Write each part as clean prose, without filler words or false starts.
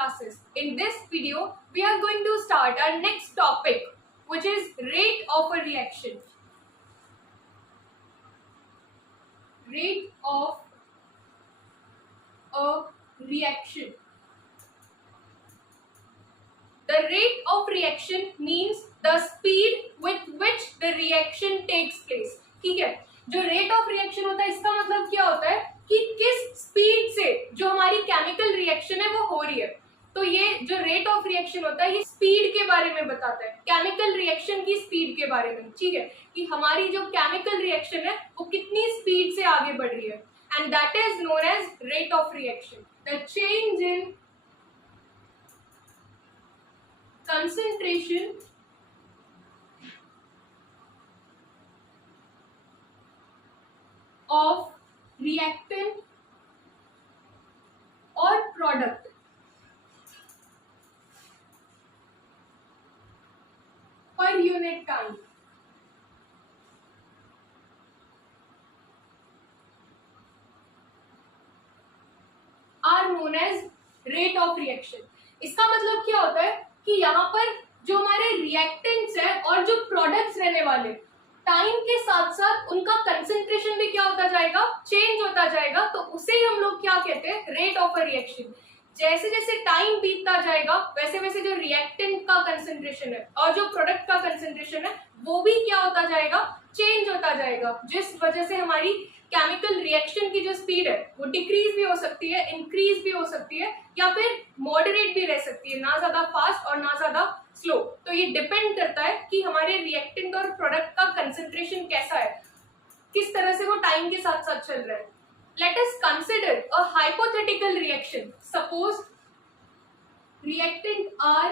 classes. In this video, we are going to start our next topic, which is rate of a reaction. Rate of a reaction. The rate of reaction means the speed with which the reaction takes place. ठीक है, जो rate of reaction होता है इसका मतलब क्या होता है कि किस स्पीड से जो हमारी केमिकल रिएक्शन है वो हो रही है. तो ये जो रेट ऑफ रिएक्शन होता है ये स्पीड के बारे में बताता है, केमिकल रिएक्शन की स्पीड के बारे में. ठीक है, कि हमारी जो केमिकल रिएक्शन है वो कितनी स्पीड से आगे बढ़ रही है, and that is known as rate of reaction. The change in concentration of reactant or product per unit time are known as rate of reaction. इसका मतलब क्या होता है कि यहाँ पर जो हमारे रिएक्टेंट्स है और जो प्रोडक्ट्स रहने वाले टाइम के साथ साथ उनका कंसंट्रेशन भी क्या होता जाएगा, चेंज होता जाएगा. तो उसे ही हम लोग क्या कहते हैं, रेट ऑफ अ रिएक्शन. जैसे जैसे टाइम बीतता जाएगा वैसे वैसे जो रिएक्टेंट का कंसंट्रेशन है और जो प्रोडक्ट का कंसंट्रेशन है वो भी क्या होता जाएगा, चेंज होता जाएगा. जिस वजह से हमारी केमिकल रिएक्शन की जो स्पीड है वो डिक्रीज भी हो सकती है, इंक्रीज भी हो सकती है, या फिर मॉडरेट भी रह सकती है, ना ज्यादा फास्ट और ना ज्यादा स्लो. तो ये डिपेंड करता है कि हमारे रिएक्टेंट और प्रोडक्ट का कंसंट्रेशन कैसा है, किस तरह से वो टाइम के साथ साथ चल रहा है. Let us consider a hypothetical reaction. Suppose reactant R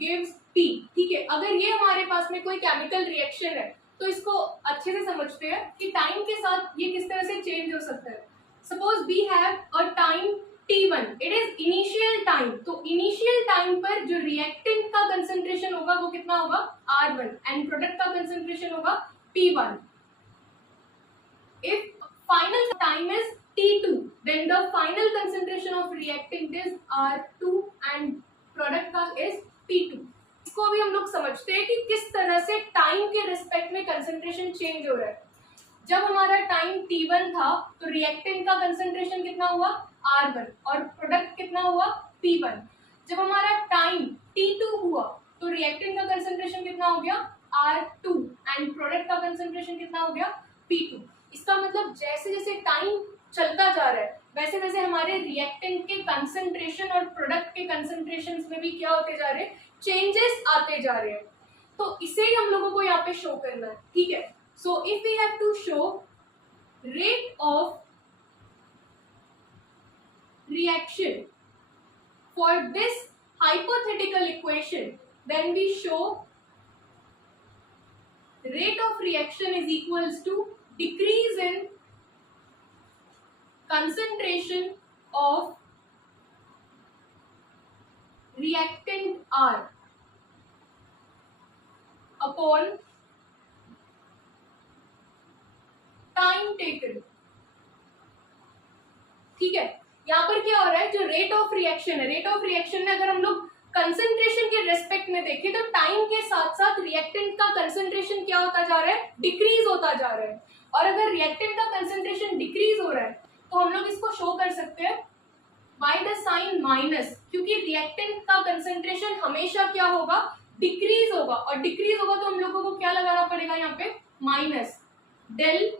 gives P. ठीक है, अगर ये हमारे पास में कोई केमिकल रिएक्शन है तो इसको अच्छे से समझते हैं कि टाइम के साथ ये किस तरह से चेंज हो सकता है. Suppose we have a time T1. It is initial time. तो इनिशियल टाइम पर जो रिएक्टेंट का कंसंट्रेशन होगा वो कितना होगा, R1, एंड प्रोडक्ट का कंसंट्रेशन होगा P1. If final time is T2, then the final concentration of reactant is R2 and product का is P2. इसको भी हम लोग समझते हैं कि किस तरह से टाइम के रिस्पेक्ट में कंसंट्रेशन चेंज हो रहा है. जब हमारा टाइम T1 था तो रिएक्टेंट का कंसंट्रेशन कितना हुआ, R1, और प्रोडक्ट कितना हुआ, P1. जब हमारा टाइम T2 हुआ तो रिएक्टेंट का कंसंट्रेशन कितना हो गया, R2, एंड प्रोडक्ट का कंसंट्रेशन कितना हो गया, P2. इसका मतलब जैसे जैसे टाइम चलता जा रहा है वैसे वैसे हमारे रिएक्टेंट के कंसंट्रेशन और प्रोडक्ट के कंसंट्रेशंस में भी क्या होते जा रहे हैं, चेंजेस आते जा रहे हैं. तो इसे ही हम लोगों को यहाँ पे शो करना है. ठीक है, so if we have to show rate of reaction for this hypothetical equation, then we show rate of reaction is equals to decrease in concentration of reactant R upon time taken. ठीक है, यहाँ पर क्या हो रहा है, जो rate of reaction है, रेट ऑफ रिएक्शन में अगर हम लोग कंसंट्रेशन के रेस्पेक्ट में देखें तो टाइम के साथ साथ रिएक्टेंट का कंसंट्रेशन क्या होता जा रहा है, डिक्रीज होता जा रहा है. और अगर रिएक्टेंट का कंसंट्रेशन डिक्रीज हो रहा है तो हम लोग इसको शो कर सकते हैं बाय द साइन माइनस, क्योंकि रिएक्टेंट का कंसंट्रेशन हमेशा क्या होगा, डिक्रीज होगा, और डिक्रीज होगा तो हम लोगों को क्या लगाना पड़ेगा यहाँ पे, माइनस डेल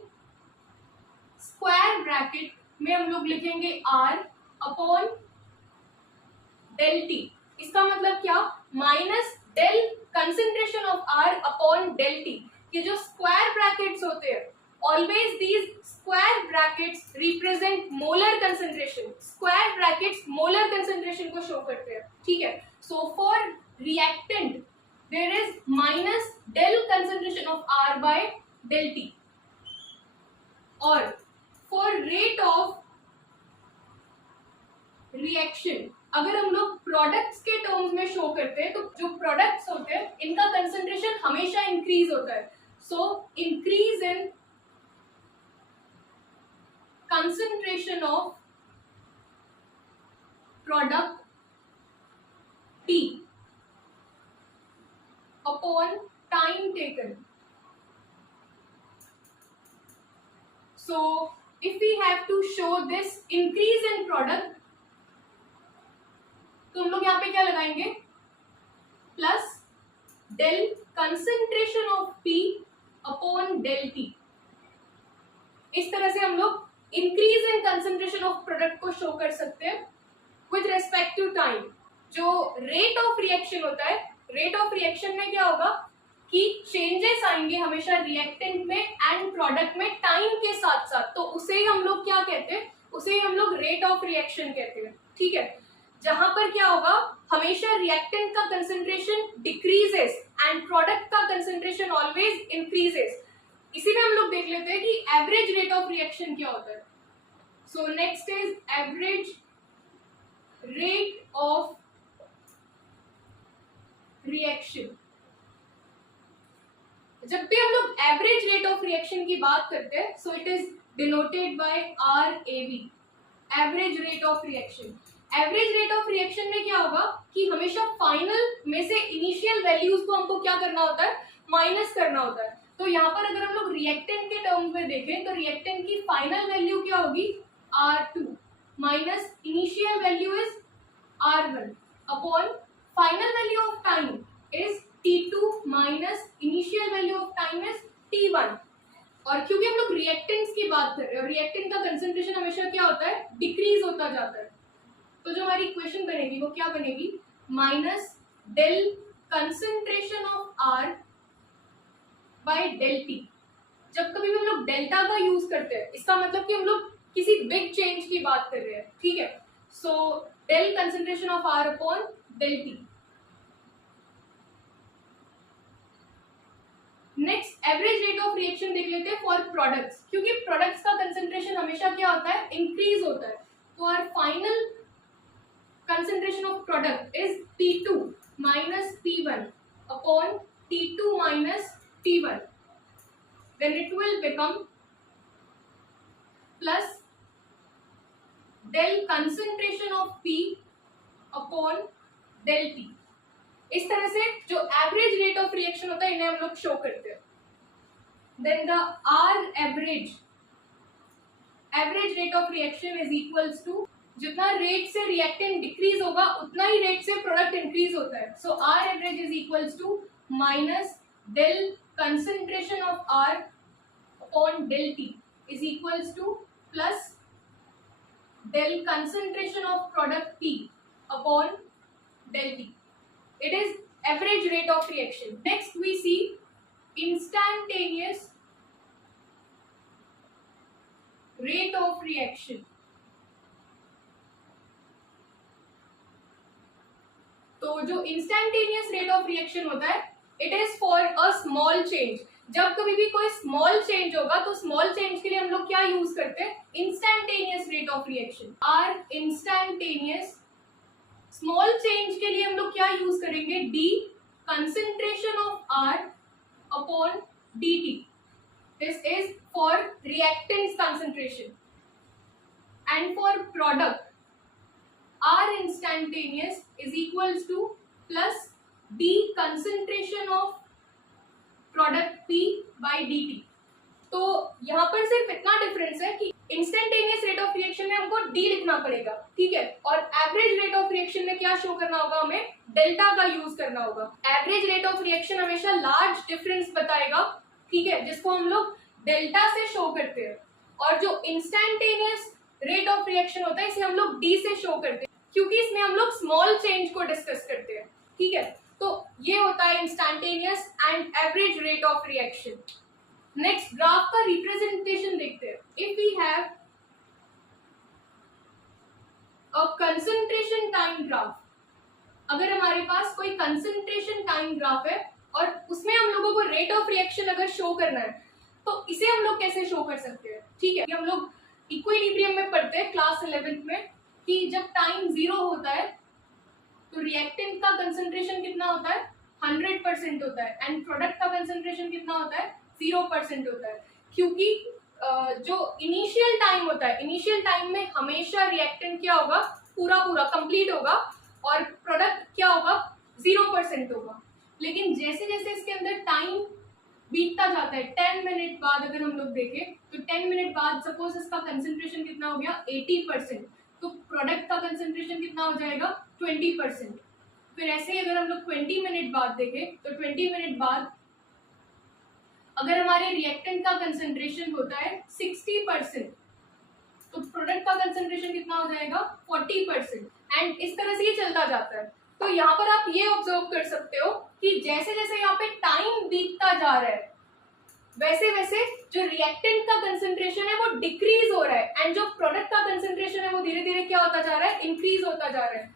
स्क्वायर ब्रैकेट में हम लोग लिखेंगे R अपॉन डेल T. इसका मतलब क्या, minus del concentration of R upon del T. ये जो स्क्वायर ब्रैकेट्स होते हैं, always these square brackets represent molar concentration. Square brackets molar concentration को show करते हैं. ठीक है, so for reactant there is minus del concentration of R by del T. और for rate of reaction अगर हम लोग प्रोडक्ट्स के टर्म्स में शो करते हैं तो जो प्रोडक्ट्स होते हैं इनका कंसंट्रेशन हमेशा इंक्रीज होता है. So increase in concentration of product T upon time taken. So if we have to show this increase in product, तो हम लोग यहाँ पे क्या लगाएंगे, plus del concentration of P upon del T. इस तरह से हम लोग increase in concentration of product को शो कर सकते हैं विथ रेस्पेक्ट टू टाइम. जो रेट ऑफ रिएक्शन होता है, रेट ऑफ रिएक्शन में क्या होगा कि चेंजेस आएंगे हमेशा रिएक्टेंट में एंड प्रोडक्ट में टाइम के साथ साथ, तो उसे ही हम लोग क्या कहते हैं, उसे ही हम लोग रेट ऑफ रिएक्शन कहते हैं. ठीक है, जहां पर क्या होगा, हमेशा रिएक्टेंट का कंसंट्रेशन डिक्रीजेस एंड प्रोडक्ट का कंसंट्रेशन ऑलवेज इंक्रीजेस. इसी में हम लोग देख लेते हैं कि एवरेज रेट ऑफ रिएक्शन क्या होता है. So next is average rate of reaction. जब भी हम लोग एवरेज रेट ऑफ रिएक्शन की बात करते हैं, so it is denoted by RAV, average rate of reaction. Average rate of reaction में क्या होगा कि हमेशा फाइनल में से इनिशियल वैल्यूज को हमको क्या करना होता है, माइनस करना होता है. तो यहाँ पर अगर हम लोग रिएक्टेंट के टर्म्स में देखें तो रिएक्टेंट की फाइनल वैल्यू क्या होगी, R2 minus initial value is R1 upon final value of time is T2 minus initial value of time is T1. और क्योंकि हम लोग रिएक्टेंट्स की बात कर रहे हैं, रिएक्टेंट का कंसंट्रेशन हमेशा क्या होता है, डिक्रीज होता जाता है. तो जो हमारी इक्वेशन बनेगी वो क्या बनेगी, minus del concentration of R by del T. जब कभी भी हम लोग डेल्टा का यूज करते हैं, इसका मतलब कि हम लोग किसी बिग चेंज की बात कर रहे हैं. ठीक है, सो del concentration of R upon del T. Next average rate of reaction देख लेते हैं फॉर प्रोडक्ट्स, क्योंकि प्रोडक्ट्स का कंसंट्रेशन हमेशा क्या होता है, इंक्रीज होता है. तो our final concentration of product is P2 minus P1 upon T2 minus T1. Then it will become plus del concentration of P upon del T. इस तरह से जो एवरेज रेट ऑफ रिएक्शन होता है इन्हें हम लोग शो करते हैं. Then the R average rate of reaction is equals to, जितना रेट से रिएक्टेंट डिक्रीज होगा उतना ही रेट से प्रोडक्ट इंक्रीज होता है. So R average is equals to minus del concentration of R upon del T is equals to plus del concentration of product P upon del T. It is average rate of reaction. Next we see instantaneous rate of reaction. तो जो instantaneous rate of reaction होता है, it is for a small change. जब कभी भी कोई small change होगा तो स्मॉल चेंज के लिए हम लोग क्या यूज करते हैं, instantaneous rate of reaction. R instantaneous. Small change के लिए हम लोग क्या यूज करेंगे, D concentration of R upon D T. This is for reactants concentration. And for product R instantaneous is equals to plus D concentration of product P by dt. तो यहाँ पर सिर्फ इतना डिफरेंस है कि इंस्टेंटेनियस रेट ऑफ रिएक्शन में हमको D लिखना पड़ेगा, ठीक है, और एवरेज रेट ऑफ रिएक्शन में क्या शो करना होगा, हमें डेल्टा का यूज करना होगा. एवरेज रेट ऑफ रिएक्शन हमेशा लार्ज डिफरेंस बताएगा, ठीक है, जिसको हम लोग डेल्टा से शो करते हैं. और जो इंस्टेंटेनियस रेट ऑफ रिएक्शन होता है इसे हम लोग D से शो करते हैं, क्योंकि इसमें हम लोग स्मॉल चेंज को डिस्कस करते हैं. ठीक है, तो ये होता है instantaneous and average rate of reaction. Next graph का रिप्रेजेंटेशन देखते हैं. If we have a concentration time graph, अगर हमारे पास कोई कंसंट्रेशन टाइम ग्राफ है और उसमें हम लोगों को रेट ऑफ रिएक्शन अगर शो करना है तो इसे हम लोग कैसे शो कर सकते हैं. ठीक है, हम लोग इक्विलिब्रियम में पढ़ते हैं क्लास 11th में कि जब टाइम 0 होता है तो रिएक्टेंट का कंसंट्रेशन कितना होता है, 100% होता है, एंड प्रोडक्ट का कंसंट्रेशन कितना होता है, 0% होता है. क्योंकि जो इनिशियल टाइम होता है, इनिशियल टाइम में हमेशा रिएक्टेंट क्या होगा, पूरा कंप्लीट होगा, और प्रोडक्ट क्या होगा 0% होगा। लेकिन जैसे जैसे इसके अंदर टाइम बीतता जाता है, 10 मिनट बाद अगर हम लोग देखें तो 10 मिनट बाद सपोज इसका कंसंट्रेशन कितना हो गया 80%, तो प्रोडक्ट का कंसंट्रेशन कितना हो जाएगा 20%। फिर ऐसे ही अगर हम लोग 20 मिनट बाद देखें तो 20 मिनट बाद अगर हमारे रिएक्टेंट का कंसंट्रेशन होता है 60%, तो प्रोडक्ट का कंसंट्रेशन कितना हो जाएगा 40%। एंड इस तरह से ये चलता जाता है। तो यहाँ पर आप ये ऑब्जर्व कर सकते हो कि जैसे जैसे यहाँ पे टाइम बीतता जा रहा है वैसे वैसे जो रिएक्टेंट का कंसंट्रेशन है वो डिक्रीज हो रहा है एंड जो प्रोडक्ट का कंसंट्रेशन है वो धीरे धीरे क्या होता जा रहा है, इंक्रीज होता जा रहा है।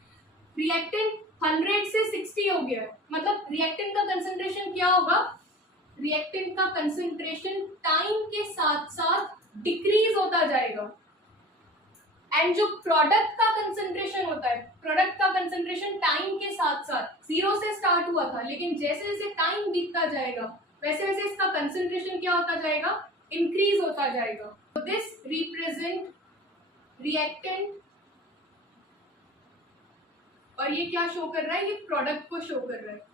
रिएक्टेंट 100 से 60 हो गया है, मतलब रिएक्टेंट का कंसंट्रेशन क्या होगा, रिएक्टेंट का कंसंट्रेशन टाइम के साथ साथ डिक्रीज होता जाएगा। एंड जो प्रोडक्ट का कंसंट्रेशन होता है, प्रोडक्ट का कंसंट्रेशन टाइम के साथ साथ 0 से स्टार्ट हुआ था, लेकिन जैसे जैसे टाइम बीतता जाएगा वैसे वैसे इसका कंसंट्रेशन क्या होता जाएगा, इंक्रीज होता जाएगा। तो दिस रिप्रेजेंट रिएक्टेंट, और ये क्या शो कर रहा है, ये प्रोडक्ट को शो कर रहा है,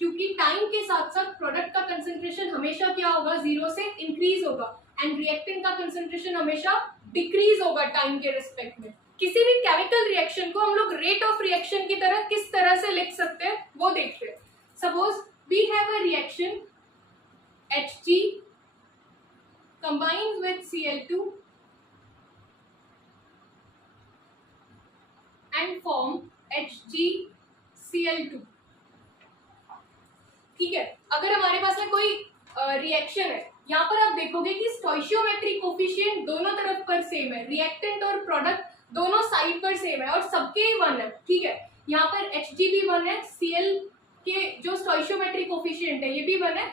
क्योंकि टाइम के साथ साथ प्रोडक्ट का कंसंट्रेशन हमेशा क्या होगा, 0 से इंक्रीज होगा एंड रिएक्टेंट का कंसंट्रेशन हमेशा डिक्रीज होगा टाइम के रिस्पेक्ट में। किसी भी केमिकल रिएक्शन को हम लोग रेट ऑफ रिएक्शन की तरह किस तरह से लिख सकते हैं वो देखते हैं। Suppose we have a reaction Hg combines with Cl2 and form HgCl2। ठीक है, अगर हमारे पास में कोई रिएक्शन है, यहाँ पर आप देखोगे कि स्टोइशियोमेट्रिक कोफिशिएंट दोनों तरफ पर सेम है, रिएक्टेंट और प्रोडक्ट दोनों साइड पर सेम है और सबके ही 1 है। ठीक है, यहाँ पर Hg भी 1 है, Cl के जो स्टोइशियोमेट्रिक कोफिशिएंट है ये भी 1 है,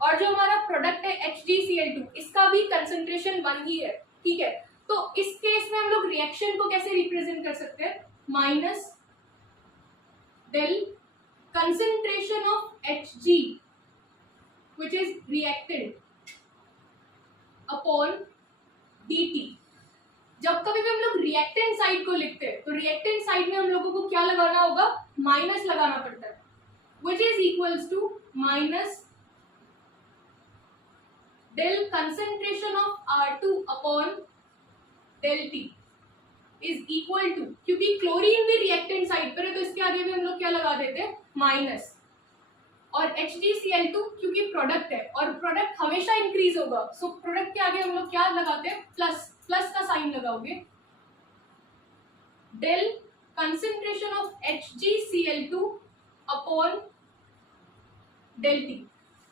और जो हमारा प्रोडक्ट है HgCl2 इसका भी कंसंट्रेशन 1 ही है। ठीक है, तो इस केस में हम लोग रिएक्शन को कैसे रिप्रेजेंट कर सकते हैं, minus del concentration of Hg which is reactant upon dt। जब कभी भी हम लोग रिएक्टेंट साइड को लिखते हैं तो रिएक्टेंट साइड में हम लोगों को क्या लगाना होगा, माइनस लगाना पड़ता है, which is equals to minus del concentration of R2 upon del T is equal to, क्योंकि क्लोरीन भी रिएक्टेंट साइड पर है तो इसके आगे भी हम लोग क्या लगा देते हैं, माइनस, और HgCl2 क्योंकि प्रोडक्ट है और प्रोडक्ट हमेशा इंक्रीज होगा सो प्रोडक्ट के आगे हम लोग क्या लगाते हैं, प्लस, प्लस का साइन लगाओगे, del concentration of HgCl2 upon del T।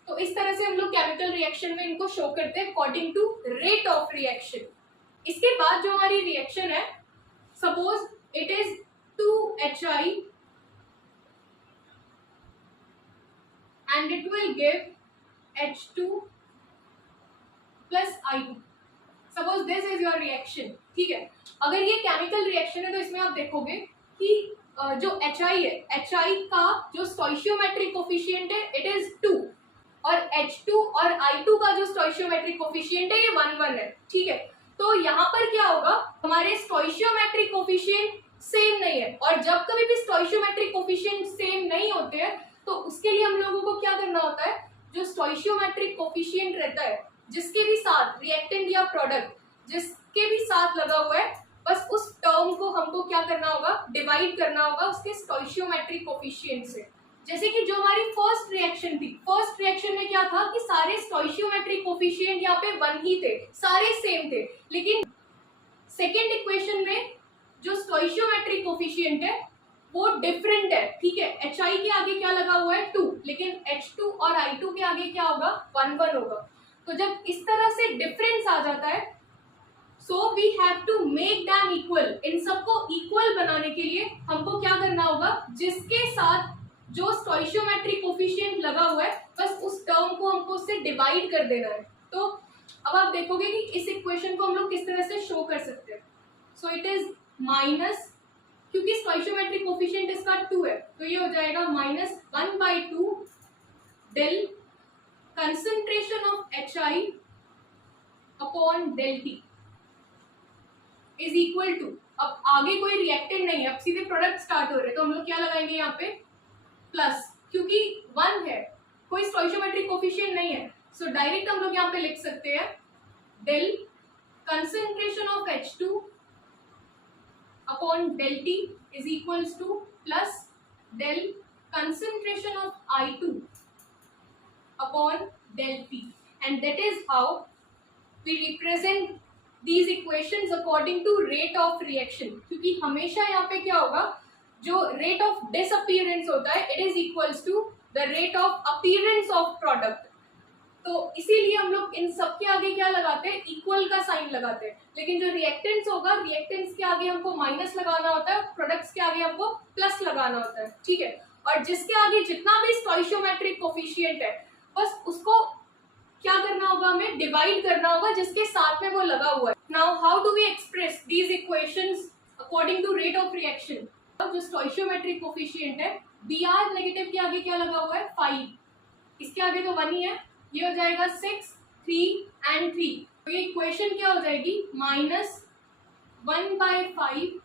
तो इस तरह से हम लोग केमिकल रिएक्शन में इनको शो करते हैं according to rate of reaction. इसके बाद जो हमारी रिएक्शन है, suppose it is 2Hi and it will give H2 plus I2। Suppose this is your reaction। ठीक है, अगर ये केमिकल रिएक्शन है तो इसमें आप देखोगे कि जो Hi है, Hi का जो स्टोइशियोमेट्रिक कोफिशिएंट है इट इज 2 और H2 और I2 का जो स्टोइशियोमेट्रिक कोफिशिएंट है ये 1 है। ठीक है, तो यहाँ पर क्या होगा, हमारे स्टोइशियोमेट्रिक कोफिशिएंट सेम नहीं है, और जब कभी भी स्टोइशियोमेट्रिक कोफिशिएंट सेम नहीं होते हैं तो उसके लिए हम लोगों को क्या करना होता है, जो स्टोइशियोमेट्रिक कोफिशिएंट रहता है जिसके भी साथ रिएक्टेंट या प्रोडक्ट जिसके भी साथ लगा हुआ है, बस उस टर्म को हमको क्या करना होगा, डिवाइड करना होगा उसके स्टोइशियोमेट्रिक कोफिशिएंट से। जैसे कि जो हमारी फर्स्ट रिएक्शन थी, फर्स्ट रिएक्शन में क्या था कि सारे स्टोइशियोमेट्रिक कोफिशिएंट यहाँ पे 1 ही थे, सारे सेम थे, लेकिन सेकेंड इक्वेशन में जो स्टोइशियोमेट्रिक कोफिशिएंट है वो डिफरेंट है। ठीक है, Hi के आगे क्या लगा हुआ है 2, लेकिन H2 और I2 के आगे क्या होगा, 1 होगा। तो जब इस तरह से डिफरेंस आ जाता है so we have to make them equal, इन सबको इक्वल बनाने के लिए हमको क्या करना होगा, जिसके साथ जो स्टोइशियोमेट्रिक कोफिशिएंट लगा हुआ है बस उस टर्म को हमको उससे डिवाइड कर देना है। तो अब आप देखोगे कि इस इक्वेशन को हम लोग किस तरह से शो कर सकते हैं। सो इट इज माइनस, क्योंकि स्टोइशियोमेट्रिक कोफिशिएंट इसका 2 है तो ये हो जाएगा minus 1/2 del concentration of Hi upon del T is equal to, अब आगे कोई रिएक्टेंट नहीं है, अब सीधे प्रोडक्ट स्टार्ट हो रहे हैं, तो हम लोग क्या लगाएंगे यहाँ पे प्लस, क्योंकि 1 है, कोई स्टोइशियोमेट्रिक कोफिशिएंट नहीं है, सो डायरेक्ट हम लोग यहाँ पे लिख सकते हैं del concentration of H2 upon del T is equals to plus del concentration of I2 upon del P, and that is how we represent these equations according to rate of reaction. क्योंकि हमेशा यहाँ पे क्या होगा, जो rate of disappearance होता है it is equals to the rate of appearance of product. तो इसीलिए हम लोग इन सब के आगे क्या लगाते हैं, इक्वल का साइन लगाते हैं, लेकिन जो रिएक्टेंट्स होगा रिएक्टेंट्स के आगे हमको माइनस लगाना होता है, प्रोडक्ट्स के आगे हमको प्लस लगाना होता है, ठीक है। और जिसके आगे जितना भी स्टोइशियोमेट्रिक कोफिशिएंट है बस उसको क्या करना होगा, हमें डिवाइड करना होगा जिसके साथ में वो लगा हुआ है। Now how do we express these equations according to rate of reaction. जो स्टोइशियोमेट्रिक कोफिशिएंट है Br नेगेटिव के आगे क्या लगा हुआ है 5, इसके आगे तो 1 ही है, ये हो जाएगा 6, 3 and 3, तो ये इक्वेशन क्या हो जाएगी -1/5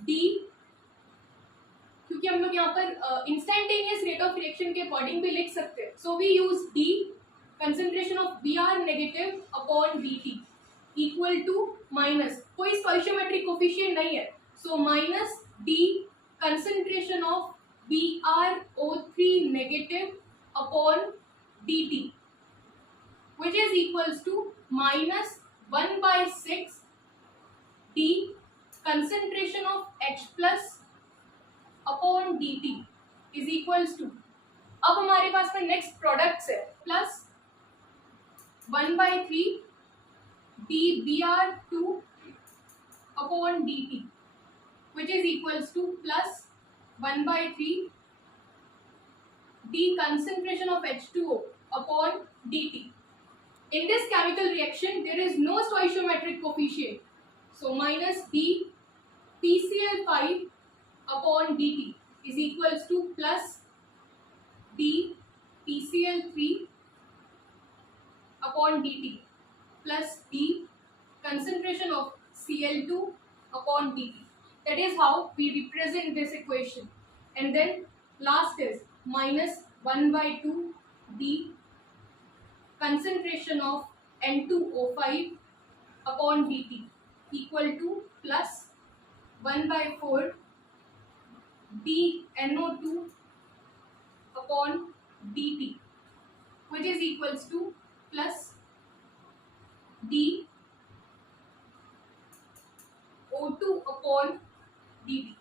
D, क्योंकि हम लोग यहाँ पर इंस्टेंटेनियस रेट ऑफ रिएक्शन के अकॉर्डिंग भी लिख सकते हैं, so we use D concentration of Br negative upon Dt equal to minus, कोई स्टोइशियोमेट्रिक कोफिशिएंट नहीं है, so minus D concentration of BrO3 negative upon Dt which is equals to -1/6 D concentration of H plus upon Dt is equals to, अब हमारे पास में next products है plus 1/3 dBr2 upon Dt which is equals to plus 1/3 D concentration of H2O upon Dt. In this chemical reaction there is no stoichiometric coefficient, so minus D PCl5 upon Dt is equals to plus D PCl3 upon Dt plus D concentration of Cl2 upon Dt. That is how we represent this equation. And then last is -1/2 D concentration of N2O5 upon Dt equal to plus 1/4 D NO2 upon Dt which is equals to plus D O2 upon Dt.